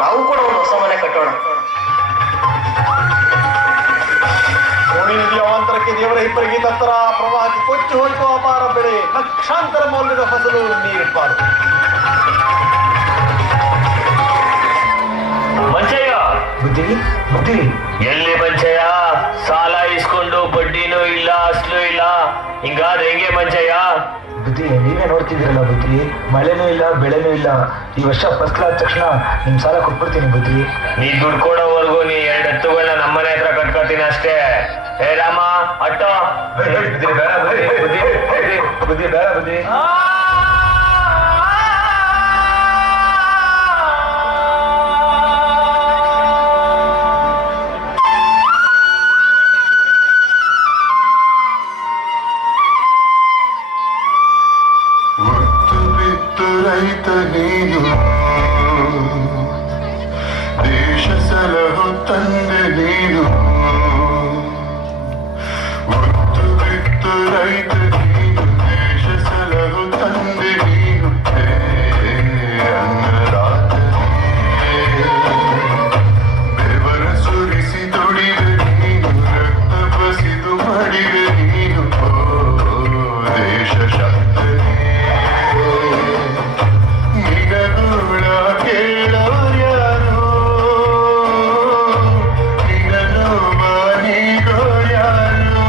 ನಾವು ಕೂಡ ಒಂದು ಹೊಸ ಮನೆ ಕಟ್ಟೋಣ. ನದಿಯ ಅವಾಂತರಕ್ಕೆ ದೇವರ ಇಬ್ಬರಿಗೆ ತತ್ತರ ಪ್ರವಾಹಕ್ಕೆ ಕೊಚ್ಚಿ ಹೋಯಿತು ಅಪಾರ ಬೆಳೆ, ಲಕ್ಷಾಂತರ ಮೌಲ್ಯದ ಫಸಲು ನೀರಿಪ್ಪಾರು. ಮಂಚಯ್ಯ ಬುದ್ಧಿ ಬುದ್ಧಿ ಎಲ್ಲಿ ಮಂಚಯ್ಯ? ಸಾಲ ಇಸ್ಕೊಂಡು ಬಡ್ಡಿನೂ ಇಲ್ಲ, ಅಸ್ಲು ಇಲ್ಲ, ಹಿಂಗಾದ್ರೆ ಹೆಂಗೆ ಮಂಚಯ್ಯ? ಬುದ್ಧಿ ನೀವೇ ನೋಡ್ತಿದ್ದೀರಲ್ಲ ಬುದ್ಧಿ, ಮಳೆನೂ ಇಲ್ಲ ಬೆಳೆನೂ ಇಲ್ಲ. ಈ ವರ್ಷ ಫಸ್ಟ್ ಆದ ತಕ್ಷಣ ನಿಮ್ ಸಾಲ ಕೊಟ್ಬಿಡ್ತೀನಿ ಬುದ್ಧಿ. ನೀ ದುಡ್ಡು ಕೊಡೋವರೆಗೂ ನೀ 2 ಎತ್ತುಗಳನ್ನ ನಮ್ಮನೆ ಹತ್ರ ಕಟ್ಕೊತೀನಿ ಅಷ್ಟೇ. ಹೇ ರಾಮ ಅಟ್ಟ ಬುದ್ಧಿ ಬೇಡ ಬುದ್ಧಿ, ಬುದ್ಧಿ ಬೇಡ ಬುದ್ಧಿ. ರೈತ ನೀನು, ದೇಶ ಸಲಹು ತಂದೆ ನೀನು. ಒತ್ತು ಬಿತ್ತು ರೈತ ನೀನು, ದೇಶ ಸಲಹು ತಂದೆ ನೀನು. ಅನ್ನದಾತನೇ ಬೆವರ ಸುರಿಸಿ ದುಡಿದ ನೀನು, ರಕ್ತ ಬಸಿದು ಮಡಿದ ನೀನು. ದೇಶ ಶಕ್ತನೇ ನಿನಗುಳ ಕೇಳೋರ್ಯಾರು, ನಿನನು ಮನಿಗೋರ್ಯಾರು.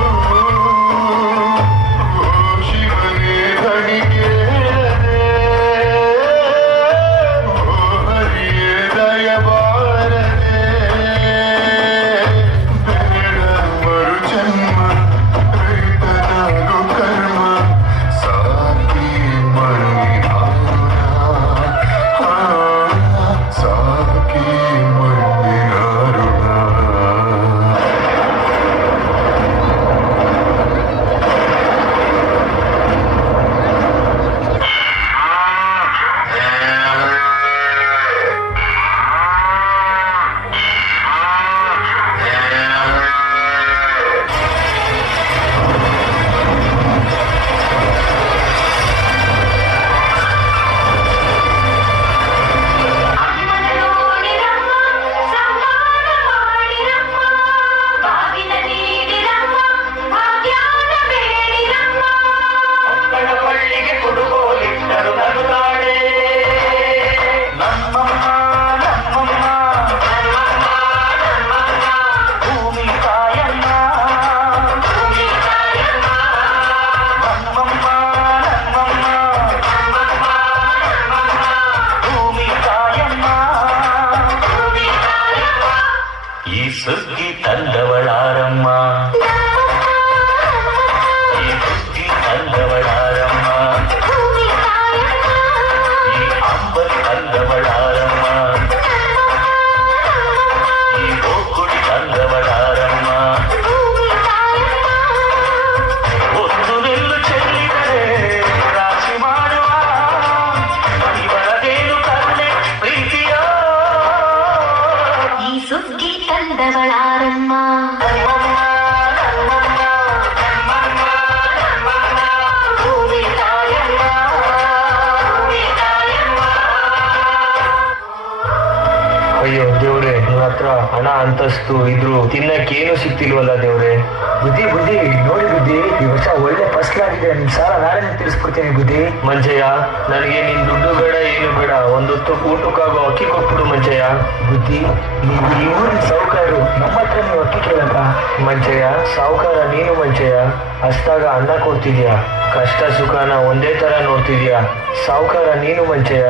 ಓ ಶಿವನೇ ಧಣಿ ಕೇಳದೆ, ಓ ಹರಿಯೇ ದಯಬಾರದೆ. ಬೇಡ ಮರು ಜನ್ಮ, ರೈತನಾಗು ಕರ್ಮ, ಸಾಕಿ ಮಣ್ಣಿ ಸಾಕಿ ಮಣ್ಣಿನ ಋಣ. ಸುಗ್ಗಿ ತಂದವಳಾರಮ್ಮ, ಈ ಸುಗ್ಗಿ ತಂದವಳಾರಮ್ಮ, ಈ ಅಂಬಲ್ ತಂದವಳಾರಮ್ಮ, ಈ ಗೋಕುಡಿ ತಂದವಳಾರಮ್ಮ. ಒಂದು ನೆಲ್ಲು ಚೆಲ್ಲಿದರೆ ರಾಶಿ ಮಾಡುವ ಇವಳದೇನು ಕರುಣೆ ಪ್ರೀತಿಯ. ಈ ಸುಗ್ಗಿ ತಂದವಳಾರಮ್ಮ, ಅಯ್ಯೋ ದೇವ್ರೆ, ನನ್ನ ಹತ್ರ ಹಣ ಅಂತಸ್ತು ಇದ್ರು ತಿನ್ನಕ್ಕೇನು ಸಿಕ್ತಿಲ್ವಲ್ಲ ದೇವ್ರೆ. ಬುದ್ಧಿ ಬುದ್ಧಿ ನೋಡಿ ಬುದ್ಧಿ, ಈ ವರ್ಷ ಒಳ್ಳೆ ಫಸಲಾಗಿದೆ. ನಿಮ್ ಸಾಲ ನಾಳೆ ತೀರಿಸ್ಬಿಡ್ತೀನಿ ಬುದ್ಧಿ. ಮಂಚಯ್ಯ, ನನಗೆ ನಿನ್ ದುಡ್ಡು ಬೇಡ, ಏನು ಬೇಡ, ಒಂದೊತ್ತು ಊಟಕ್ಕಾಗೋ ಅಕ್ಕಿ ಕೊಟ್ಬಿಡು ಮಂಚಯ್ಯ. ಬುದ್ಧಿ ನೀವು ಈ ಊರಿನ ಸಾಹುಕಾರರು, ನಮ್ಮ ಹತ್ರ ನೀವು ಅಕ್ಕಿ ಕೇಳಕ್ಕ? ಮಂಚಯ್ಯ, ಸಾಹುಕಾರ ನೀನು ಮಂಚಯ್ಯ. ಹಸ್ದಾಗ ಅನ್ನ ಕೊಡ್ತಿದ್ಯಾ, ಕಷ್ಟ ಸುಖನ ಒಂದೇ ತರ ನೋಡ್ತಿದ್ಯಾ. ಸಾಹುಕಾರ ನೀನು ಮಂಚಯ್ಯ.